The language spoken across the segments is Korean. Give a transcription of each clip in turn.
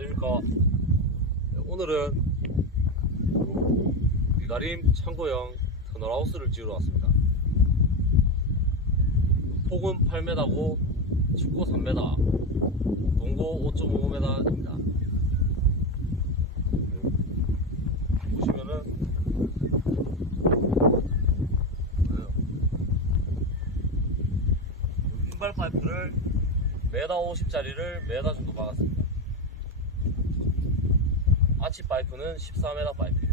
안녕하십니까. 네, 오늘은 미가림 창고형 터널하우스를 지으러 왔습니다. 폭은 8m고 축구 3m, 동고 5.5m입니다. 보시면은 흰발 파이프를 메다 50짜리를 메다 정도 박았습니다. 아치 파이프는 14m 파이프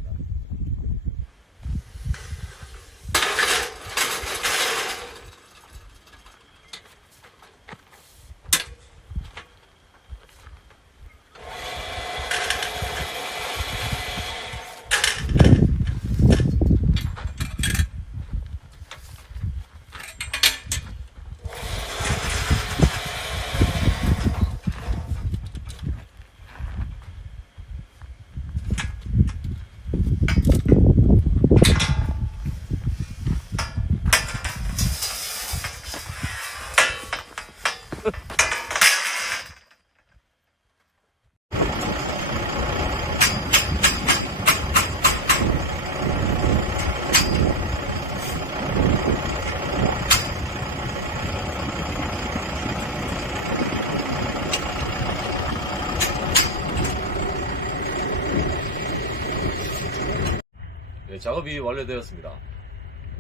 작업이 완료되었습니다.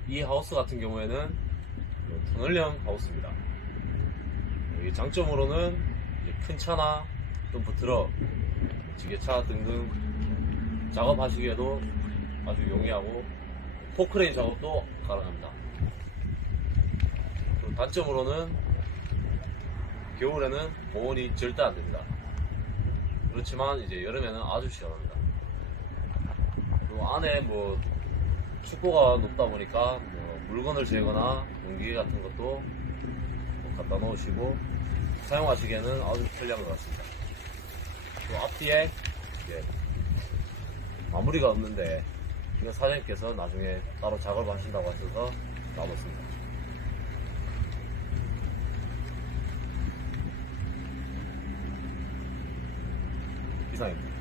이 하우스 같은 경우에는 터널형 하우스입니다. 이 장점으로는 이제 큰 차나 덤프 트럭, 지게차 등등 작업하시기에도 아주 용이하고 포크레인 작업도 가능합니다. 단점으로는 겨울에는 보온이 절대 안 됩니다. 그렇지만 이제 여름에는 아주 시원합니다. 또 안에 뭐 축구가 높다 보니까 뭐 물건을 재거나 용기 같은 것도 뭐 갖다 놓으시고 사용하시기에는 아주 편리한 것 같습니다. 또 앞뒤에 이게 마무리가 없는데 이거 사장님께서 나중에 따로 작업을 하신다고 하셔서 놔뒀습니다. 이상입니다.